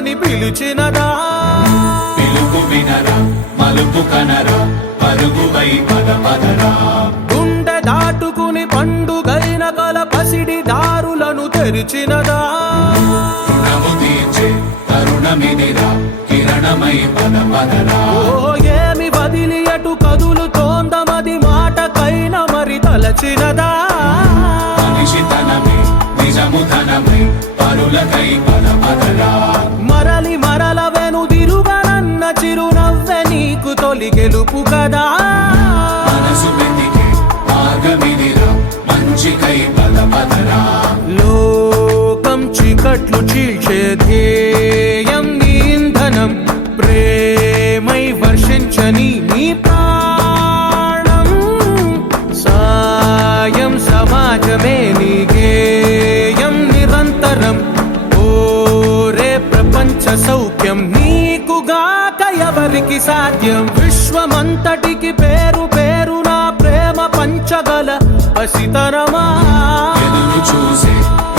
రమ్మని పిలిచినదా పిలుపు వినరా మలుపు కనరా పరుగువై పద పదరా గుండె దాటుకుని పండుగైన కల పసిడి దారులను తెరిచినదా రుణము తీర్చే తరుణమిదిరా కిరణమై పద పదరా ఓ ఏమి వదిలి అటు కదులుతోందమది మాటకైన మరి తలచినదా మనిషితనమే నిజము ధనమై పరులకై పద పదరా మరలి మరల వెనుదిరుగనన్న చిరునవ్వె నీకు తొలి గెలుపు కదా మనసు వెతికే మార్గమిదిరా మంచికై పద పదరా లోకం చీకట్లు చీల్చే ధ్యేయం నీ ఇంధనం ప్రేమై వర్షించని నీ ప్రాణం సాయం సమాజమే నీ గేయం నిరంతరం ఓరే ప్రపంచ సౌఖ్యం నీకుగాక ఎవరికి సాధ్యం విశ్వమంతటికి పేరు పేరు నా ప్రేమ పంచగల పసితరమా ఎదురు చూసే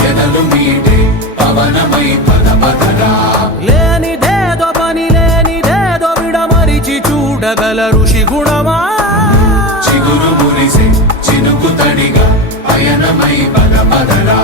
ఎదలు మీటే పవనమై పద పదరా లేనిదేదో పని లేనిదేదో విడమరిచి చూడగల ఋషి గుణమా చిగురు మురిసే చినుకు తడిగా పయనమై పద పదరా